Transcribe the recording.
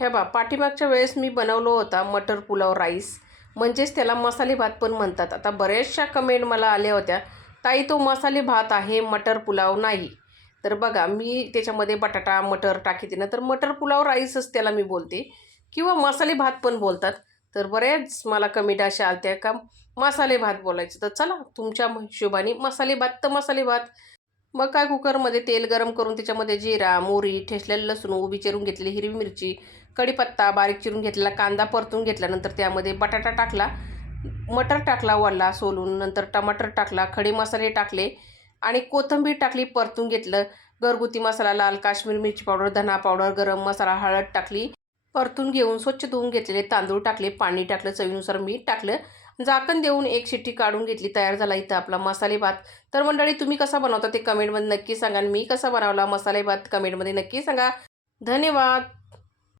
हे बा पाठीमागच्या वेळेस मी बनवलो होता मटर पुलाव राईस, म्हणजेच त्याला मसाले भात पण म्हणतात. आता बऱ्याचशा कमेंट मला आल्या होत्या, ताई तो मसाले भात आहे, मटर पुलाव नाही. तर बघा मी त्याच्यामध्ये बटाटा मटर टाकीते ना, तर मटर पुलाव राईसच त्याला मी बोलते किंवा मसाले भात पण बोलतात. तर बऱ्याच मला कमेंट अशा आल्या का मसाले भात बोलायचं, तर चला तुमच्या हिशोबाने मसाले भात तर मसाले भात. मग काय कुकरमध्ये तेल गरम करून त्याच्यामध्ये जिरा, मोहरी, ठेचलेलं लसूण, उभी चिरून घेतलेली हिरवी मिरची, कढीपत्ता, बारीक चिरून घेतलेला कांदा परतून घेतल्यानंतर त्यामध्ये बटाटा टाकला, मटर टाकला वल्ला सोलून, नंतर टमाटर टाकला, खडे मसाले टाकले आणि कोथिंबीर टाकली, परतून घेतलं. घरगुती मसाला, लाल काश्मीर मिरची पावडर, धना पावडर, गरम मसाला, हळद टाकली. परतून घेऊन स्वच्छ धुवून घेतलेले तांदूळ टाकले, पाणी टाकलं, चवीनुसार मीठ टाकलं, झाकण देऊन एक शिट्टी काढून घेतली. तयार झाला इथं आपला मसाले भात. तर मंडळी तुम्ही कसा बनवता ते कमेंटमध्ये नक्की सांगा आणि मी कसा बनवला मसाले भात कमेंटमध्ये नक्की सांगा. धन्यवाद.